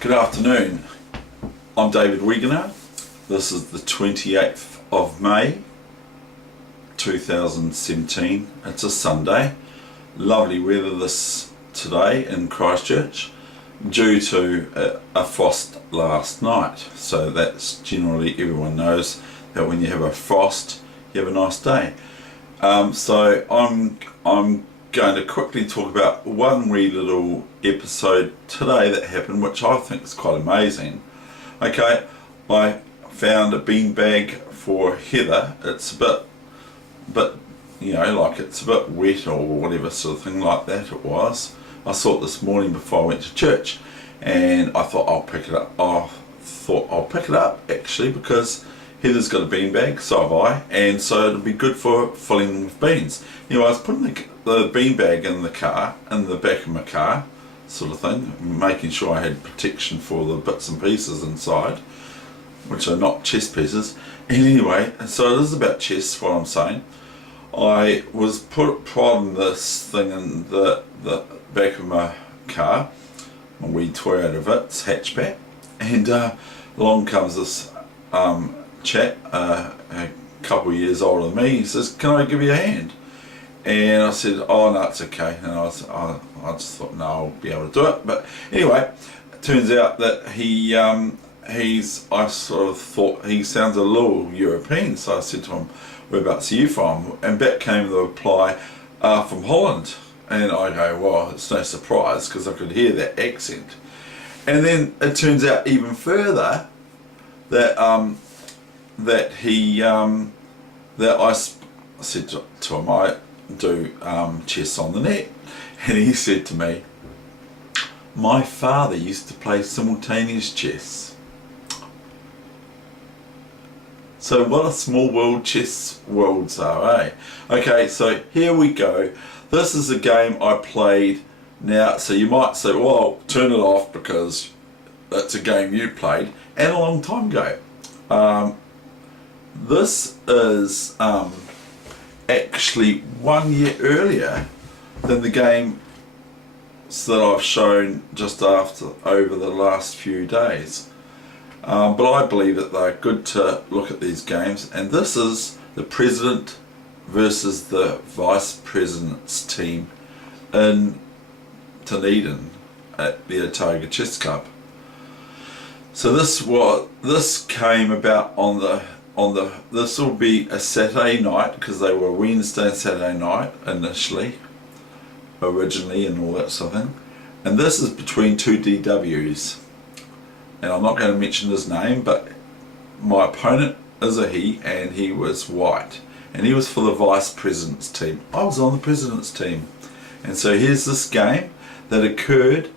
Good afternoon, I'm David Weegenaar. This is the 28th of May 2017. It's a Sunday. Lovely weather this today in Christchurch due to a frost last night. So that's generally, everyone knows that when you have a frost you have a nice day. So I'm going to quickly talk about one wee little episode today that happened, which I think is quite amazing. Okay, I found a beanbag for Heather. It's a bit, you know, like it's a bit wet or whatever sort of thing like that it was. I saw it this morning before I went to church, and I thought I'll pick it up. I'll pick it up actually because Heather's got a beanbag, so have I, and so it'll be good for filling with beans. You know, I was putting the beanbag in the car, in the back of my car, sort of thing, making sure I had protection for the bits and pieces inside, which are not chest pieces. And anyway, so it is about chest, what I'm saying. I was prodding this thing in the back of my car, my wee Toyota Vitz hatchback, and along comes this chap, a couple of years older than me. He says, "Can I give you a hand?" And I said, "Oh no, it's okay." And I just thought, no, I'll be able to do it. But anyway, it turns out that I sort of thought he sounds a little European, so I said to him, "Whereabouts are you from?" And back came the reply, "From Holland." And I go, well, it's no surprise because I could hear that accent. And then it turns out even further that I said to him, I do chess on the net, and he said to me, "My father used to play simultaneous chess." So what a small world chess worlds are, eh? Okay, so here we go. This is a game I played now, so you might say, well, turn it off because that's a game you played, and a long time ago. This is actually 1 year earlier than the game that I've shown just over the last few days. But I believe that they're good to look at these games, and this is the president versus the vice president's team in Dunedin at the Otago Chess Club. So this came about this will be a Saturday night, because they were Wednesday and Saturday night originally and all that sort of thing. And this is between two DWs. And I'm not going to mention his name, but my opponent is a he, and he was white. And he was for the vice president's team. I was on the president's team. And so here's this game that occurred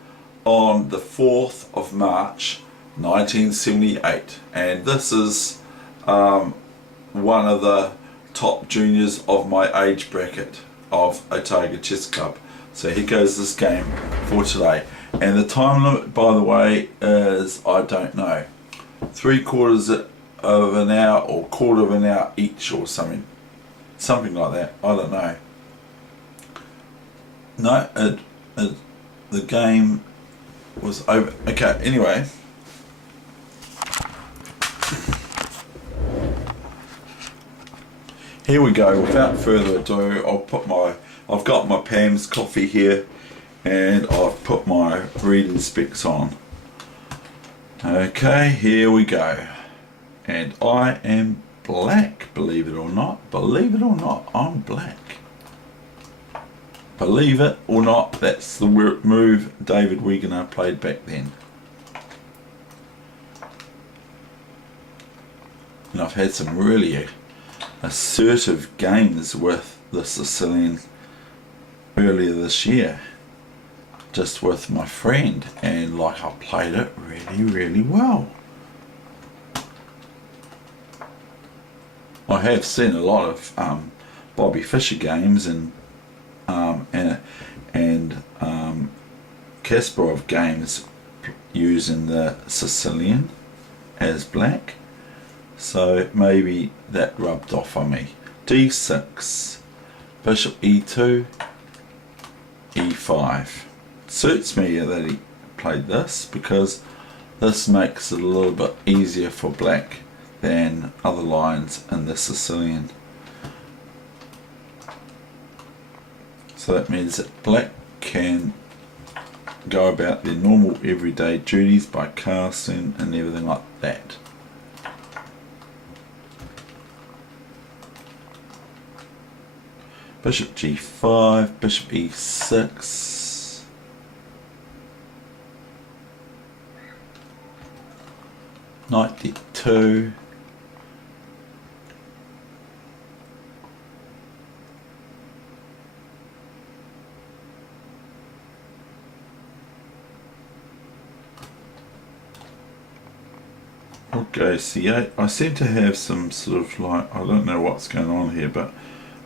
on the 4th of March 1978. And this is one of the top juniors of my age bracket of Otago Chess Club. So here goes this game for today. And the time limit, by the way, is, I don't know, 3/4 of an hour or 1/4 of an hour each or something like that. I don't know. No, the game was over. Okay, anyway. Here we go. Without further ado, I've got my Pam's coffee here, and I've put my reading specs on. Okay, here we go. And I am black, believe it or not. Believe it or not, I'm black. Believe it or not, that's the move David Weegenaar played back then. And I've had some really assertive games with the Sicilian earlier this year, just with my friend, and like I played it really well. I have seen a lot of Bobby Fischer games and Kasparov games using the Sicilian as black, so maybe that rubbed off on me. D6, bishop E2, E5. Suits me that he played this because This makes it a little bit easier for black than other lines in the Sicilian. So that means that black can go about their normal everyday duties by casting and everything like that. Bishop g5, bishop e6, knight d2, okay, c8. I seem to have some sort of like, I don't know what's going on here, but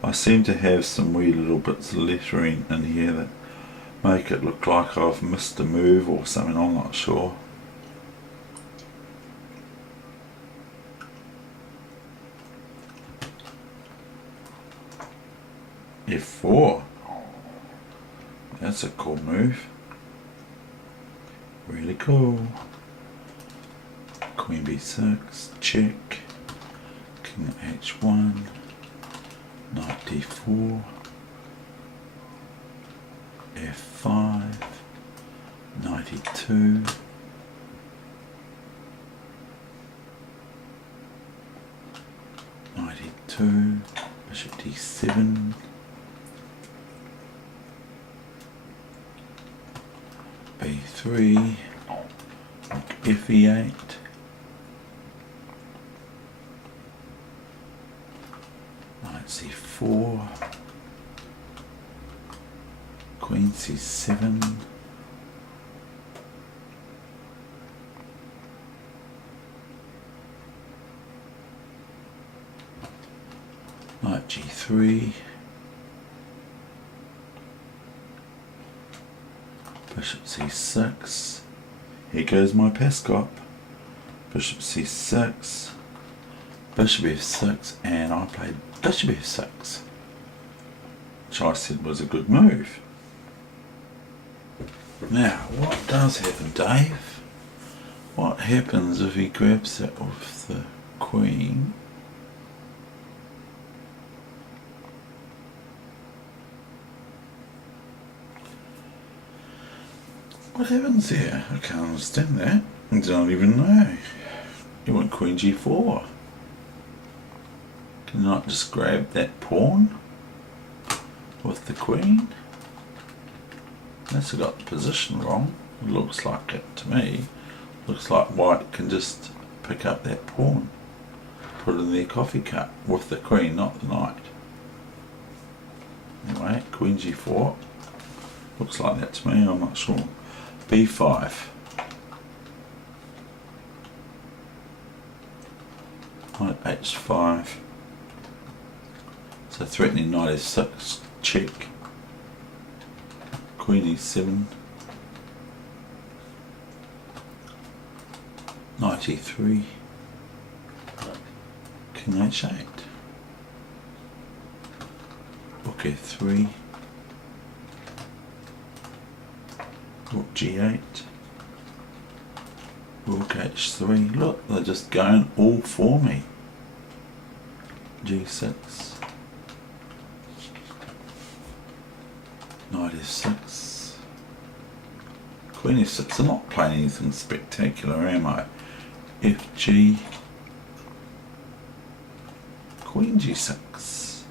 I seem to have some wee little bits of lettering in here that make it look like I've missed a move or something, I'm not sure. F4. That's a cool move. Really cool. Queen b6, check, king h1, knight d4, f5, knight e2, knight e2, bishop d7, b3, f8, knight c4, queen c7, knight g3, bishop c6, here goes my Pascop, bishop c6, bishop f6, and I played bishop f6, which I said was a good move. Now, what does happen, Dave? What happens if he grabs that with the queen? What happens here? I can't understand that. I don't even know. You want queen g4. Can you not just grab that pawn with the queen? Unless I got the position wrong. It looks like it to me. Looks like white can just pick up that pawn, put it in their coffee cup with the queen, not the knight. Anyway, queen g4. Looks like that to me, I'm not sure. b5. Knight h5. So threatening knight f6, check. Queen e7. Knight e3. King h8. Rook f3. Rook g8. Rook h3. Look, they're just going all for me. g6. Knight f6. Queen f6. I'm not playing anything spectacular, am I? fg. Queen g6.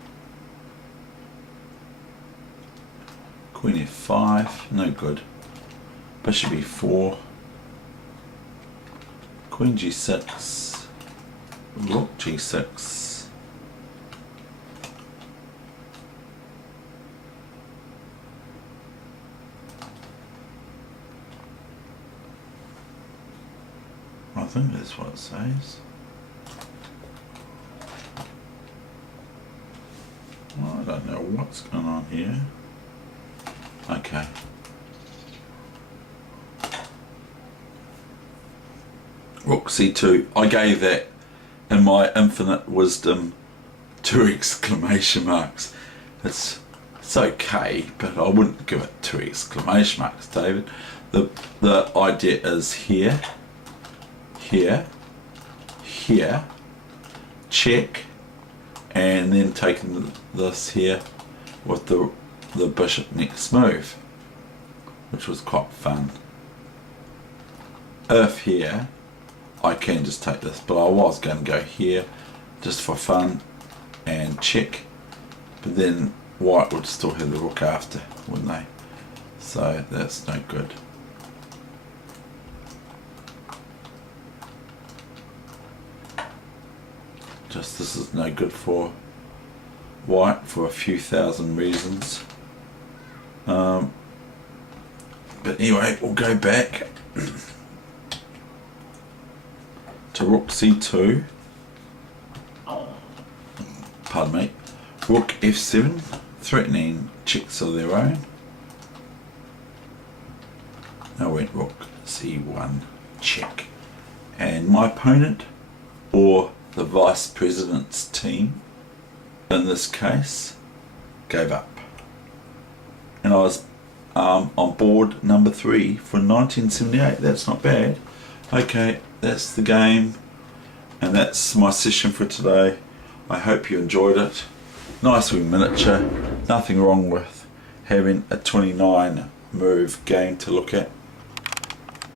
Queen f5. No good. Bishop e4. Queen g6. Rook g6. I think that's what it says. Well, I don't know what's going on here. Okay. Rook c2. I gave that, in my infinite wisdom, 2 exclamation marks. It's okay, but I wouldn't give it 2 exclamation marks, David. The idea is here. here, here, check, and then taking this here with the bishop next move, which was quite fun. If here, I can just take this, but I was going to go here just for fun and check, but then white would still have the rook after, wouldn't they? So that's no good. Just this is no good for white for a few thousand reasons. But anyway, we'll go back to rook c2. Pardon me. Rook f7, threatening checks of their own. I went rook c1, check. And my opponent, or the vice president's team, in this case, gave up. And I was on board number 3 for 1978. That's not bad. Okay, that's the game, and that's my session for today. I hope you enjoyed it. Nice wee miniature. Nothing wrong with having a 29 move game to look at.